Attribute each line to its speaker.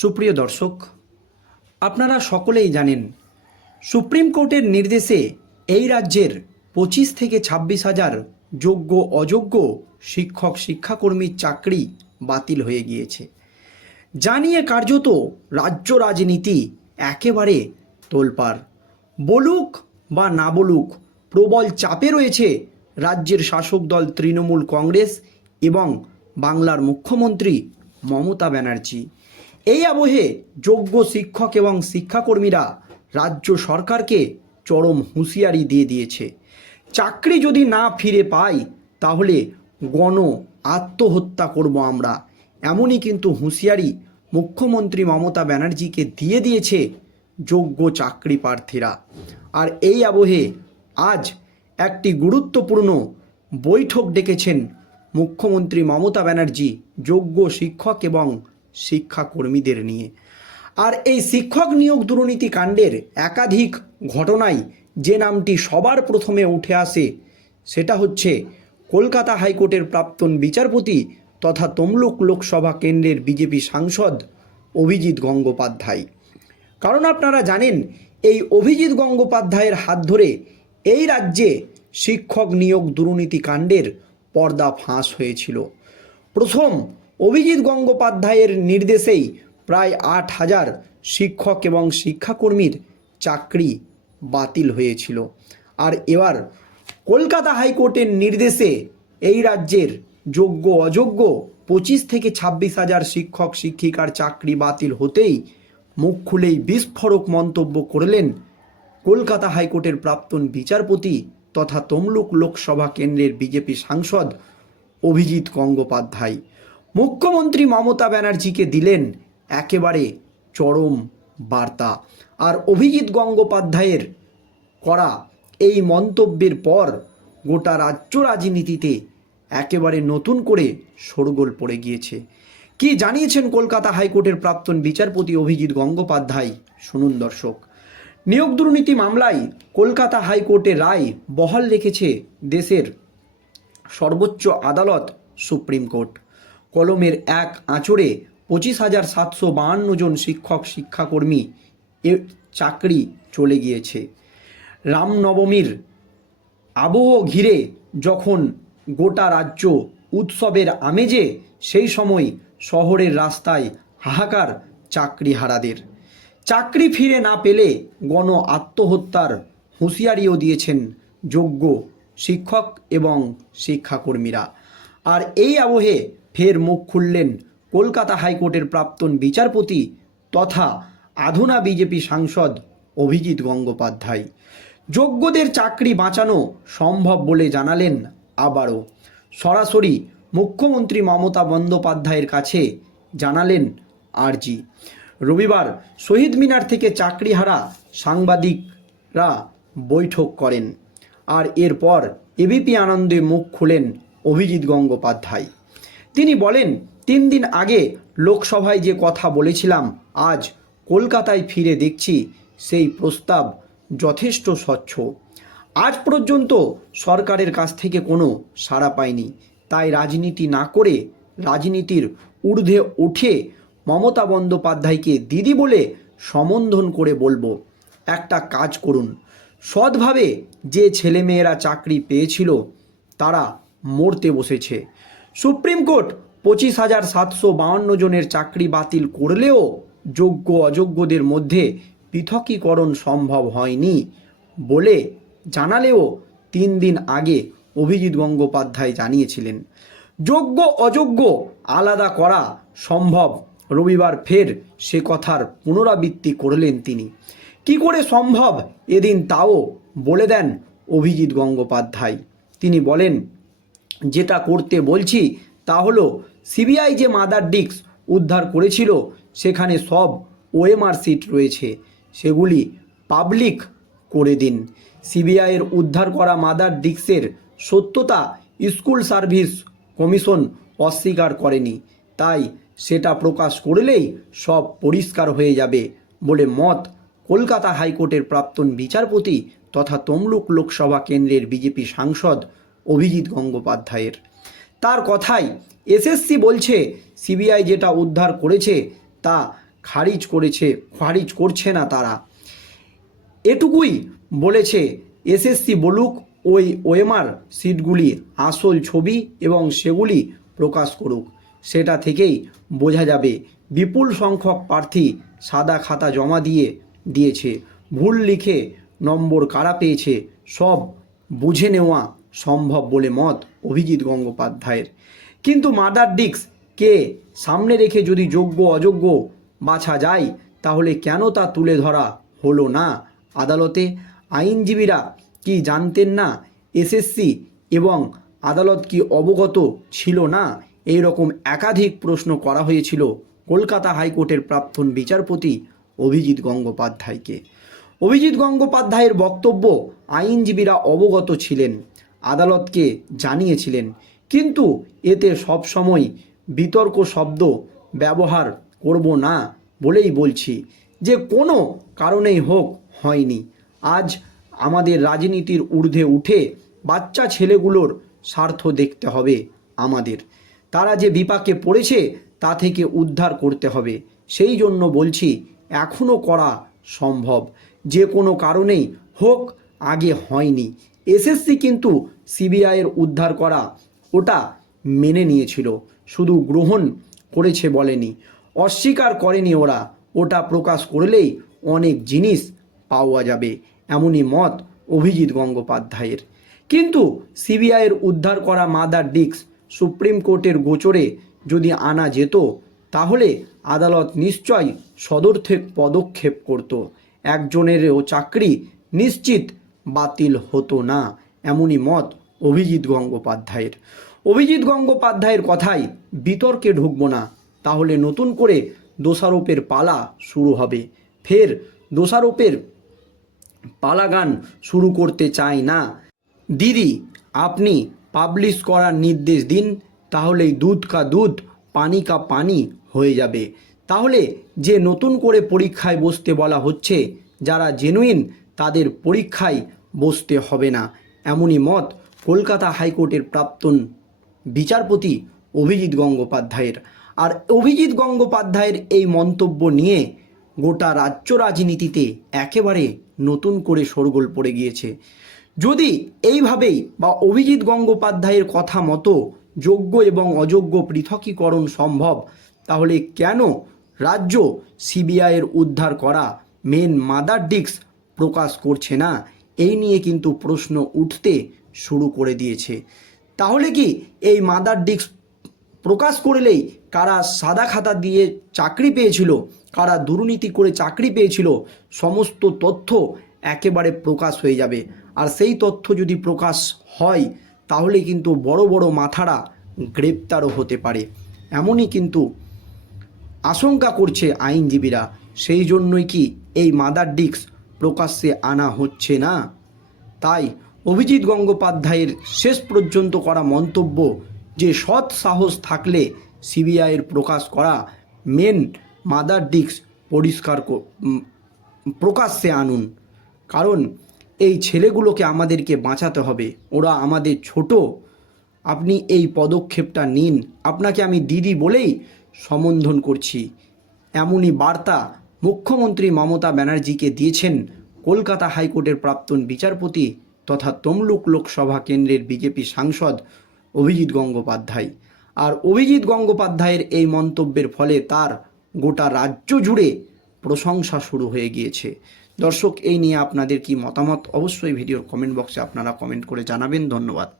Speaker 1: সুপ্রিয় দর্শক, আপনারা সকলেই জানেন, সুপ্রিম কোর্টের নির্দেশে এই রাজ্যের পঁচিশ থেকে ছাব্বিশ হাজার যোগ্য অযোগ্য শিক্ষক শিক্ষাকর্মীর চাকরি বাতিল হয়ে গিয়েছে। জানিয়ে কার্যত রাজ্য রাজনীতি একেবারে তোলপাড়। বলুক বা না বলুক, প্রবল চাপে রয়েছে রাজ্যের শাসক দল তৃণমূল কংগ্রেস এবং বাংলার মুখ্যমন্ত্রী মমতা ব্যানার্জি। এই আবহে যোগ্য শিক্ষক এবং শিক্ষাকর্মীরা রাজ্য সরকারকে চরম হুঁশিয়ারি দিয়ে দিয়েছে। চাকরি যদি না ফিরে পাই, তাহলে গণ আত্মহত্যা করব আমরা। এমনই কিন্তু হুঁশিয়ারি মুখ্যমন্ত্রী মমতা ব্যানার্জিকে দিয়ে দিয়েছে যোগ্য চাকরি প্রার্থীরা। আর এই আবহে আজ একটি গুরুত্বপূর্ণ বৈঠক ডেকেছেন মুখ্যমন্ত্রী মমতা ব্যানার্জি যোগ্য শিক্ষক এবং শিক্ষাকর্মীদের নিয়ে। আর এই শিক্ষক নিয়োগ দুর্নীতি কাণ্ডের একাধিক ঘটনায় যে নামটি সবার প্রথমে উঠে আসে, সেটা হচ্ছে কলকাতা হাইকোর্টের প্রাক্তন বিচারপতি তথা তমলুক লোকসভা কেন্দ্রের বিজেপি সাংসদ অভিজিৎ গঙ্গোপাধ্যায়। কারণ আপনারা জানেন, এই অভিজিৎ গঙ্গোপাধ্যায়ের হাত ধরে এই রাজ্যে শিক্ষক নিয়োগ দুর্নীতি কাণ্ডের পর্দা ফাঁস হয়েছিল। প্রথম অভিজিৎ গঙ্গোপাধ্যায়ের নির্দেশেই প্রায় আট হাজার শিক্ষক এবং শিক্ষাকর্মীর চাকরি বাতিল হয়েছিল। আর এবার কলকাতা হাইকোর্টের নির্দেশে এই রাজ্যের যোগ্য অযোগ্য পঁচিশ থেকে ছাব্বিশ হাজার শিক্ষক, শিক্ষিকার চাকরি বাতিল হতেই মুখ খুলেই বিস্ফোরক মন্তব্য করলেন কলকাতা হাইকোর্টের প্রাক্তন বিচারপতি তথা তমলুক লোকসভা কেন্দ্রের বিজেপি সাংসদ অভিজিৎ গঙ্গোপাধ্যায়। মুখ্যমন্ত্রী মমতা ব্যানার্জিকে দিলেন একেবারে চরম বার্তা। আর অভিজিৎ গঙ্গোপাধ্যায়ের করা এই মন্তব্যের পর গোটা রাজ্য রাজনীতিতে একেবারে নতুন করে শোরগোল পড়ে গিয়েছে। কি জানিয়েছেন কলকাতা হাইকোর্টের প্রাক্তন বিচারপতি অভিজিৎ গঙ্গোপাধ্যায়? শুনুন দর্শক। নিয়োগ দুর্নীতি মামলায় কলকাতা হাইকোর্টের রায় বহাল রেখেছে দেশের সর্বোচ্চ আদালত সুপ্রিম কোর্ট। কলমের এক আঁচড়ে পঁচিশ হাজার সাতশো বাহান্ন জন শিক্ষক, শিক্ষাকর্মী এর চাকরি চলে গিয়েছে। রামনবমীর আবহ ঘিরে যখন গোটা রাজ্য উৎসবের আমেজে, সেই সময় শহরের রাস্তায় হাহাকার চাকরিহারাদের। চাকরি ফিরে না পেলে গণ আত্মহত্যার হুঁশিয়ারিও দিয়েছেন যোগ্য শিক্ষক এবং শিক্ষাকর্মীরা। আর এই আবহে ফের মুখ খুললেন কলকাতা হাইকোর্টের প্রাক্তন বিচারপতি তথা আধুনা বিজেপি সাংসদ অভিজিৎ গঙ্গোপাধ্যায়। যোগ্যদের চাকরি বাঁচানো সম্ভব বলে জানালেন আবারও। সরাসরি মুখ্যমন্ত্রী মমতা বন্দ্যোপাধ্যায়ের কাছে জানালেন আরজি। রবিবার শহীদ মিনার থেকে চাকরিহারা সাংবাদিকরা বৈঠক করেন। আর এরপর এবিপি আনন্দে মুখ খুলেন অভিজিৎ গঙ্গোপাধ্যায়। তিনি বলেন, তিন দিন আগে লোকসভায় যে কথা বলেছিলাম, আজ কলকাতায় ফিরে দেখছি সেই প্রস্তাব যথেষ্ট স্বচ্ছ। আজ পর্যন্ত সরকারের কাছ থেকে কোনো সাড়া পায়নি তাই রাজনীতি না করে রাজনীতির ঊর্ধ্বে উঠে মমতা বন্দ্যোপাধ্যায়কে দিদি বলে সম্বোধন করে বলব, একটা কাজ করুন। সৎভাবে যে ছেলেমেয়েরা চাকরি পেয়েছিল, তারা মরতে বসেছে। সুপ্রিম কোর্ট পঁচিশ হাজার সাতশো বাউন্ন জনের চাকরি বাতিল করলেও যোগ্য অযোগ্যদের মধ্যে পৃথকীকরণ সম্ভব হয়নি বলে জানালেও তিন দিন আগে অভিজিৎ গঙ্গোপাধ্যায় জানিয়েছিলেন। যোগ্য অযোগ্য আলাদা করা সম্ভব। রবিবার ফের সে কথার পুনরাবৃত্তি করলেন তিনি। কি করে সম্ভব এদিন তাও বলে দেন অভিজিৎ গঙ্গোপাধ্যায়। তিনি বলেন যেটা করতে বলছি তা হলো সিবিআই যে মাদার ডিস্ক উদ্ধার করেছিল, সেখানে সব ওএমআর সিট রয়েছে, সেগুলি পাবলিক করে দিন। সিবিআইয়ের উদ্ধার করা মাদার ডিস্কের সত্যতা স্কুল সার্ভিস কমিশন অস্বীকার করেনি, তাই সেটা প্রকাশ করলেই সব পরিষ্কার হয়ে যাবে বলে মত কলকাতা হাইকোর্টের প্রাক্তন বিচারপতি তথা তমলুক লোকসভা কেন্দ্রের বিজেপি সাংসদ অভিজিৎ গঙ্গোপাধ্যায়ের। তার কথাই এসএসসি বলছে, সিবিআই যেটা উদ্ধার করেছে তা খারিজ করেছে, খারিজ করছে না তারা। এটুকুই বলেছে এসএসসি বলুক, ওই ওএমআর সিটগুলি আসল ছবি এবং সেগুলি প্রকাশ করুক। সেটা থেকেই বোঝা যাবে, বিপুল সংখ্যক প্রার্থী সাদা খাতা জমা দিয়ে দিয়েছে। ভুল লিখে নম্বর কারা পেয়েছে, সব বুঝে নেওয়া সম্ভব বলে মত অভিজিৎ গঙ্গোপাধ্যায়ের। কিন্তু মাদার ডিক্স কে সামনে রেখে যদি যোগ্য অযোগ্য বাছা যায়, তাহলে কেন তা তুলে ধরা হলো না? আদালতে আইনজীবীরা কি জানতেন না? এসএসসি এবং আদালত কি অবগত ছিল না? এই রকম একাধিক প্রশ্ন করা হয়েছিল কলকাতা হাইকোর্টের প্রাক্তন বিচারপতি অভিজিৎ গঙ্গোপাধ্যায়কে। অভিজিৎ গঙ্গোপাধ্যায়ের বক্তব্য আইনজীবীরা অবগত ছিলেন আদালতকে জানিয়েছিলেন। কিন্তু এতে সবসময় বিতর্ক শব্দ ব্যবহার করব না বলেই বলছি যে কোনো কারণেই হোক হয়নি। আজ আমাদের রাজনীতির ঊর্ধ্বে উঠে বাচ্চা ছেলেগুলোর স্বার্থ দেখতে হবে আমাদের। তারা যে বিপাকে পড়েছে তা থেকে উদ্ধার করতে হবে। সেই জন্য বলছি এখনও করা সম্ভব। যে কোনো কারণেই হোক আগে হয়নি। এসএসসি কিন্তু সিবিআইয়ের উদ্ধার করা ওটা মেনে নিয়েছিল। শুধু গ্রহণ করেছে বলেনি, অস্বীকার করেনি ওরা। ওটা প্রকাশ করলেই অনেক জিনিস পাওয়া যাবে, এমনই মত অভিজিৎ গঙ্গোপাধ্যায়ের। কিন্তু সিবিআইয়ের উদ্ধার করা মাদার ডিক্স সুপ্রিম কোর্টের গোচরে যদি আনা যেত, তাহলে আদালত নিশ্চয় সদর্থক পদক্ষেপ করত। একজনেরও চাকরি নিশ্চিত বাতিল হতো না, এমনই মত অভিজিৎ গঙ্গোপাধ্যায়ের। অভিজিৎ গঙ্গোপাধ্যায়ের কথায় বিতর্কে ঢুকবো না, তাহলে নতুন করে দোষারোপের পালা শুরু হবে। ফের দোষারোপের পালা গান শুরু করতে চাই না। দিদি, আপনি পাবলিশ করার নির্দেশ দিন, তাহলেই দুধ কা দুধ, পানি কা পানি হয়ে যাবে। তাহলে যে নতুন করে পরীক্ষায় বসতে বলা হচ্ছে, যারা জেনুইন তাদের পরীক্ষায় বসতে হবে না। এমনই মত কলকাতা হাইকোর্টের প্রাক্তন বিচারপতি অভিজিৎ গঙ্গোপাধ্যায়ের। আর অভিজিৎ গঙ্গোপাধ্যায়ের এই মন্তব্য নিয়ে গোটা রাজ্য রাজনীতিতে একেবারে নতুন করে শোরগোল পড়ে গিয়েছে। যদি এইভাবেই বা অভিজিৎ গঙ্গোপাধ্যায়ের কথা মতো যোগ্য এবং অযোগ্য পৃথকীকরণ সম্ভব, তাহলে কেন রাজ্য সিবিআইয়ের উদ্ধার করা মেন মাদার ডিস্ক প্রকাশ করছে না, এই নিয়ে কিন্তু প্রশ্ন উঠতে শুরু করে দিয়েছে। তাহলে কি এই মাদার ডিস্ক প্রকাশ করলেই কারা সাদা খাতা দিয়ে চাকরি পেয়েছিল, কারা দুর্নীতি করে চাকরি পেয়েছিল, সমস্ত তথ্য একেবারে প্রকাশ হয়ে যাবে। আর সেই তথ্য যদি প্রকাশ হয়, তাহলে কিন্তু বড় বড় মাথারা গ্রেপ্তারও হতে পারে। এমনই কিন্তু আশঙ্কা করছে আইনজীবীরা। সেই জন্যই কি এই মাদার ডিস্ক প্রকাশ্যে আনা হচ্ছে না। তাই অভিজিৎ গঙ্গোপাধ্যায়ের শেষ পর্যন্ত করা মন্তব্য যে সৎ সাহস থাকলে সিবিআইয়ের প্রকাশ করা মেন মাদার ডিস্ক পরিষ্কার প্রকাশ্যে আনুন। কারণ এই ছেলেগুলোকে আমাদেরকে বাঁচাতে হবে। ওরা আমাদের ছোট। আপনি এই পদক্ষেপটা নিন। আপনাকে আমি দিদি বলেই সম্বোধন করছি। এমনই বার্তা মুখ্যমন্ত্রী মমতা ব্যানার্জিকে দিয়েছেন কলকাতা হাইকোর্টের প্রাক্তন বিচারপতি তথা তমলুক লোকসভা কেন্দ্রের বিজেপি সাংসদ অভিজিৎ গঙ্গোপাধ্যায়। আর অভিজিৎ গঙ্গোপাধ্যায়ের এই মন্তব্যের ফলে তার গোটা রাজ্য জুড়ে প্রশংসা শুরু হয়ে গিয়েছে। দর্শক, এই নিয়ে আপনাদের কি মতামত? অবশ্যই ভিডিওর কমেন্ট বক্সে আপনারা কমেন্ট করে জানাবেন। ধন্যবাদ।